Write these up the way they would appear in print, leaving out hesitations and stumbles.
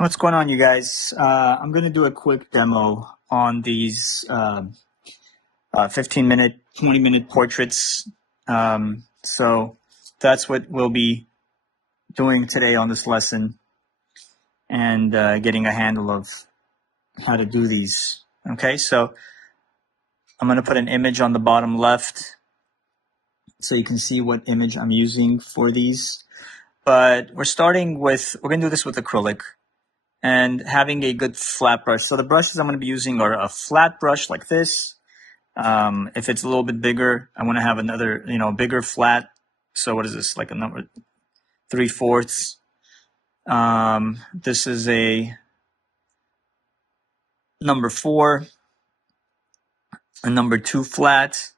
What's going on, you guys? I'm going to do a quick demo on these 15-minute, 20-minute portraits. So that's what we'll be doing today on this lesson, and getting a handle of how to do these. Okay, so I'm going to put an image on the bottom left so you can see what image I'm using for these. But we're going to do this with acrylic and having a good flat brush. So the brushes I'm going to be using are a flat brush like this. If it's a little bit bigger, I want to have another, bigger flat. So what is this, like a number 3/4? This is a number 4, a number 2 flat,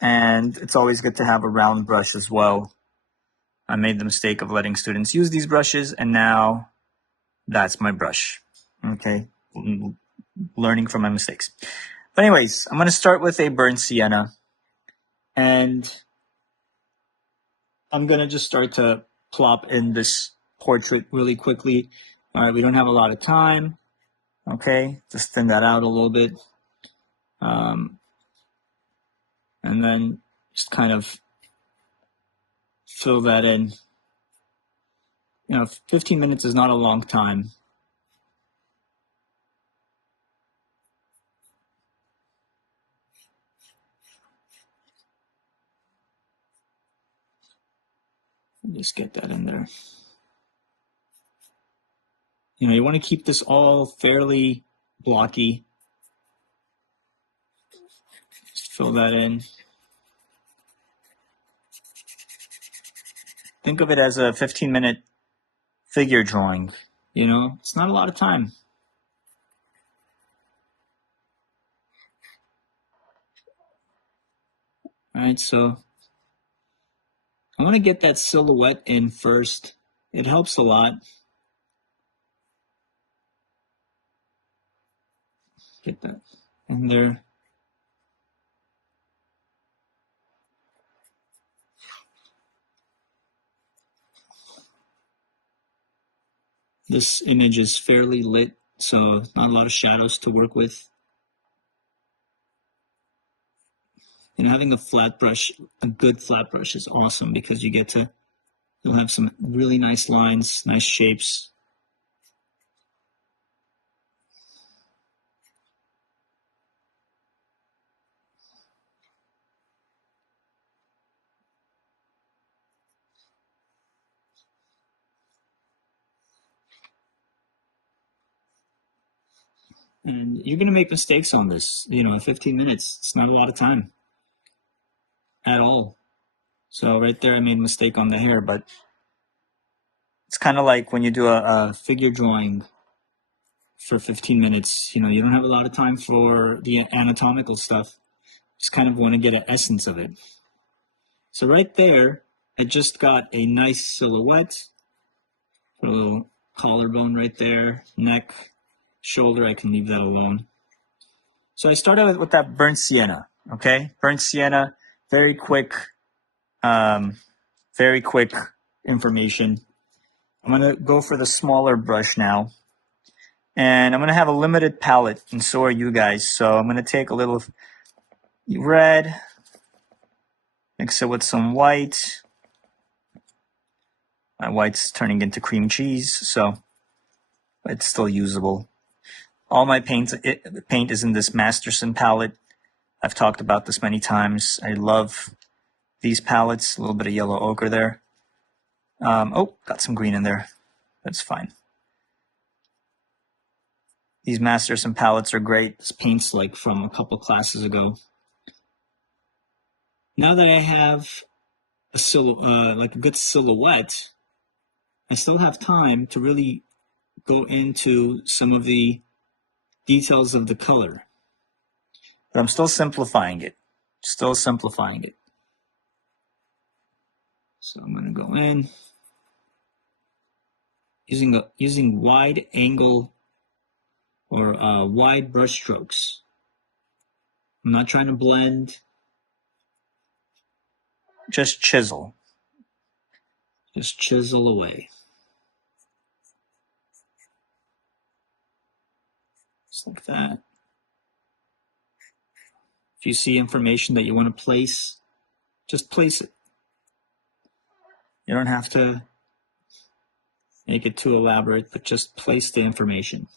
and it's always good to have a round brush as well. I made the mistake of letting students use these brushes, and now that's my brush. Okay, learning from my mistakes. But anyways, I'm going to start with a burnt sienna, and I'm going to just start to plop in this portrait really quickly. All right, we don't have a lot of time. Okay, just thin that out a little bit. And then just kind of fill that in. 15 minutes is not a long time. Just get that in there. You want to keep this all fairly blocky. Just fill that in. Think of it as a 15-minute figure drawing. It's not a lot of time. All right, so I want to get that silhouette in first. It helps a lot. Get that in there. This image is fairly lit, so not a lot of shadows to work with. And having a good flat brush is awesome because you'll have some really nice lines, nice shapes. And you're going to make mistakes on this. 15 minutes, it's not a lot of time at all. So right there, I made a mistake on the hair, but it's kind of like when you do a figure drawing for 15 minutes, you don't have a lot of time for the anatomical stuff. Just kind of want to get an essence of it. So right there, I just got a nice silhouette. Put a little collarbone right there, neck, shoulder, I can leave that alone. So I started with that burnt sienna, okay? Burnt sienna, very quick information. I'm going to go for the smaller brush now. And I'm going to have a limited palette, and so are you guys. So I'm going to take a little red, mix it with some white. My white's turning into cream cheese, so it's still usable. All my paint is in this Masterson palette. I've talked about this many times. I love these palettes. A little bit of yellow ochre there. Got some green in there. That's fine. These Masterson palettes are great. This paint's like from a couple classes ago. Now that I have a good silhouette, I still have time to really go into some of the details of the color. But I'm still simplifying it. So I'm going to go in using wide angle or wide brush strokes. I'm not trying to blend. Just chisel. Just chisel away. Just like that. If you see information that you want to place, just place it. You don't have to make it too elaborate, but just place the information.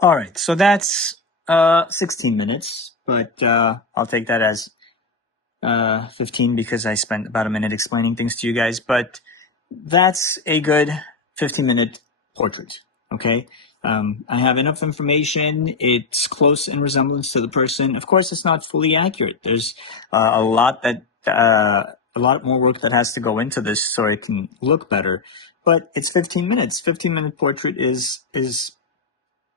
All right, so that's 16 minutes, but I'll take that as 15 because I spent about a minute explaining things to you guys. But that's a good 15-minute portrait. Okay. I have enough information. It's close in resemblance to the person. Of course, it's not fully accurate. There's a lot more work that has to go into this so it can look better. But it's 15 minutes. 15-minute portrait is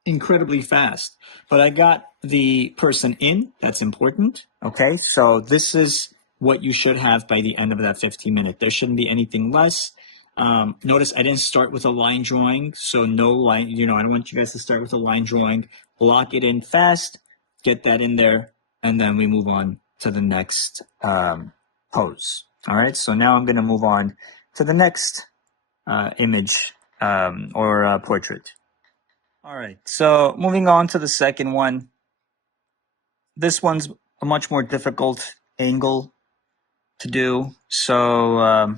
incredibly fast. But I got the person in. That's important. Okay. So this is what you should have by the end of that 15 minute. There shouldn't be anything less. Notice I didn't start with a line drawing. So no line, I don't want you guys to start with a line drawing. Block it in fast, get that in there, and then we move on to the next pose. All right. So now I'm going to move on to the next image or portrait. All right, so moving on to the second one. This one's a much more difficult angle to do. So,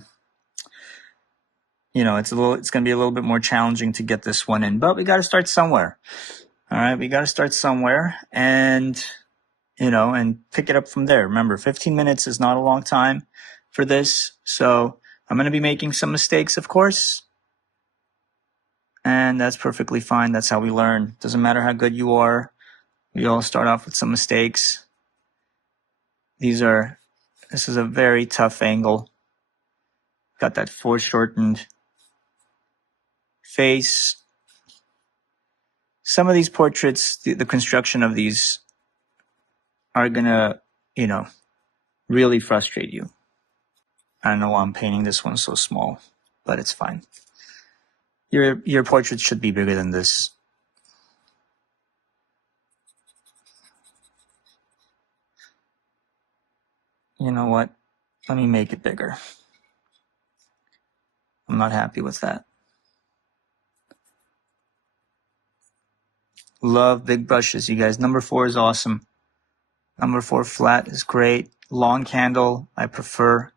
it's going to be a little bit more challenging to get this one in, but we got to start somewhere. All right, we got to start somewhere and pick it up from there. Remember, 15 minutes is not a long time for this. So I'm going to be making some mistakes, of course. And that's perfectly fine. That's how we learn. Doesn't matter how good you are. We all start off with some mistakes. This is a very tough angle. Got that foreshortened face. Some of these portraits, the construction of these are gonna, really frustrate you. I don't know why I'm painting this one so small, but it's fine. Your portrait should be bigger than this. You know what? Let me make it bigger. I'm not happy with that. Love big brushes, you guys. Number 4 is awesome. Number 4 flat is great. Long candle, I prefer.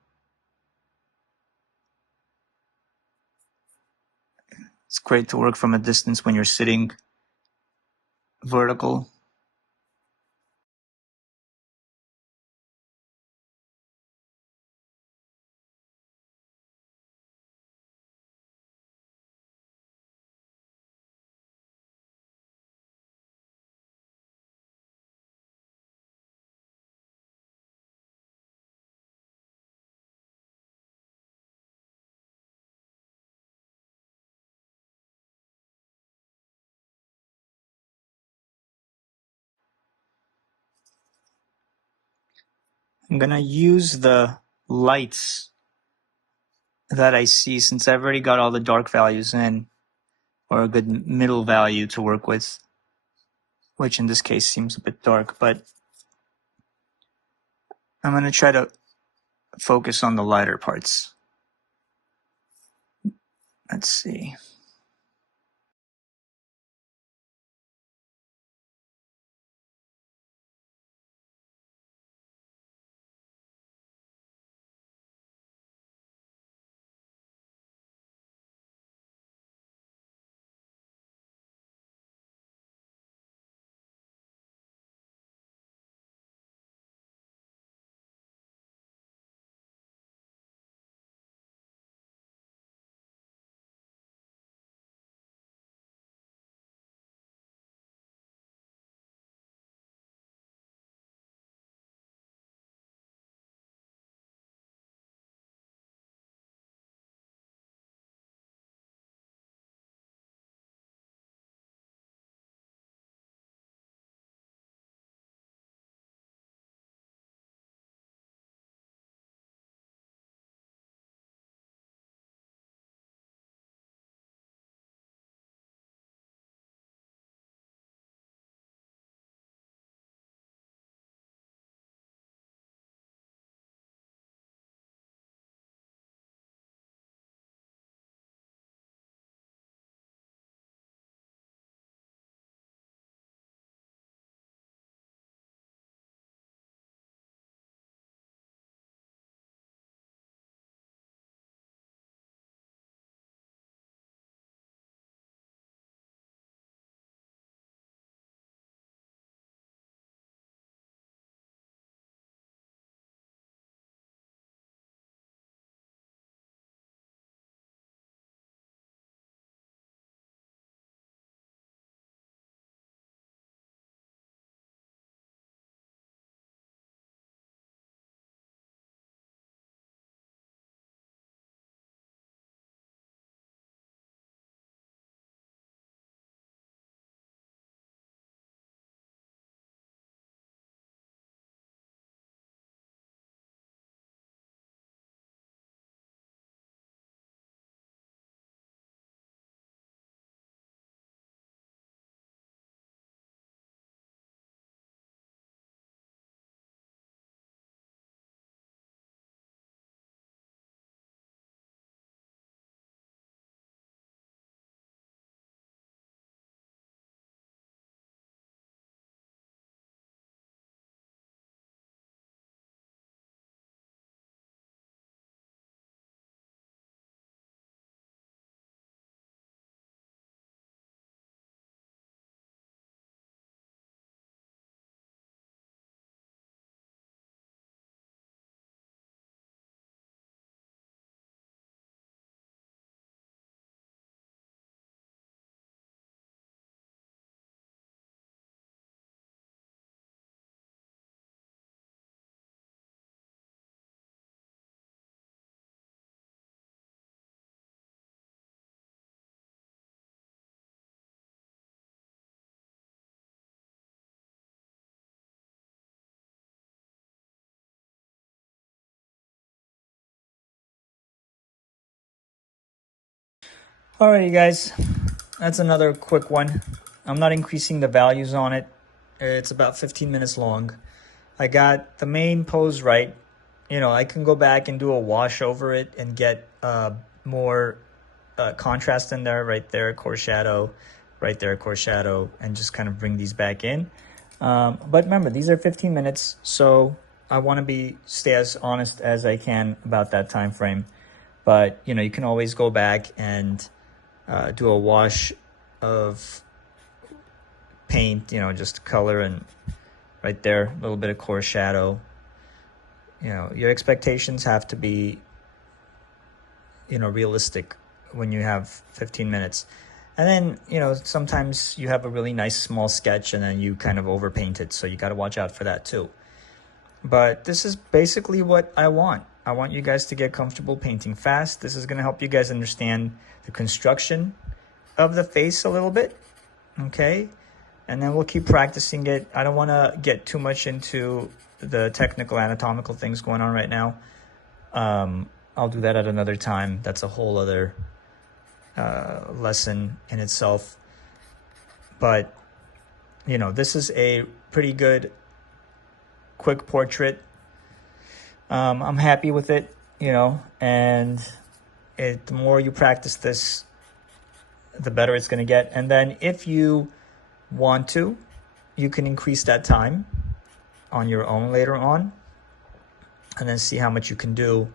It's great to work from a distance when you're sitting vertical. I'm going to use the lights that I see since I've already got all the dark values in, or a good middle value to work with, which in this case seems a bit dark, but I'm going to try to focus on the lighter parts. Let's see. Alrighty, guys, that's another quick one. I'm not increasing the values on it. It's about 15 minutes long. I got the main pose right. I can go back and do a wash over it and get more contrast in there, right there, core shadow, right there, core shadow, and just kind of bring these back in. But remember, these are 15 minutes, so I want to stay as honest as I can about that time frame. But you can always go back and do a wash of paint, just color, and right there, a little bit of core shadow. Your expectations have to be, realistic when you have 15 minutes. And then, sometimes you have a really nice small sketch and then you kind of overpaint it. So you got to watch out for that too. But this is basically what I want. I want you guys to get comfortable painting fast. This is going to help you guys understand the construction of the face a little bit. Okay. And then we'll keep practicing it. I don't want to get too much into the technical anatomical things going on right now. I'll do that at another time. That's a whole other lesson in itself. But, this is a pretty good quick portrait. I'm happy with it, and The more you practice this, the better it's going to get. And then if you want to, you can increase that time on your own later on, and then see how much you can do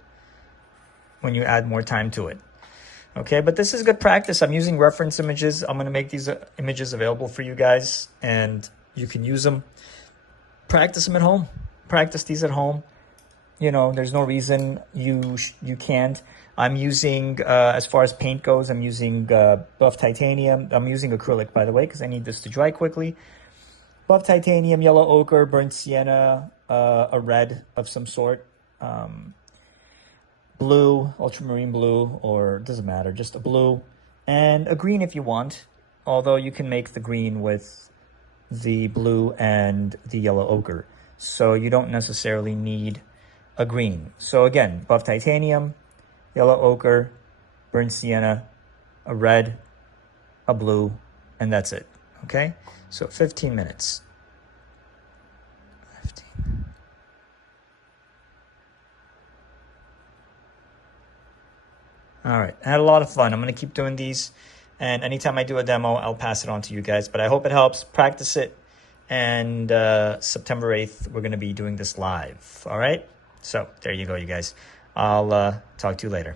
when you add more time to it. Okay, but this is good practice. I'm using reference images. I'm going to make these images available for you guys, and you can use them. Practice them at home. Practice these at home. There's no reason you can't. I'm using, as far as paint goes, I'm using buff titanium. I'm using acrylic, by the way, because I need this to dry quickly. Buff titanium, yellow ochre, burnt sienna, a red of some sort, blue, ultramarine blue, or it doesn't matter, just a blue, and a green if you want, although you can make the green with the blue and the yellow ochre, so you don't necessarily need a green. So again, buff titanium, yellow ochre, burnt sienna, a red, a blue, and that's it. Okay, so 15 minutes. 15. All right, I had a lot of fun. I'm going to keep doing these, and anytime I do a demo, I'll pass it on to you guys. But I hope it helps. Practice it, and September 8th, we're going to be doing this live. All right, so there you go, you guys. I'll talk to you later.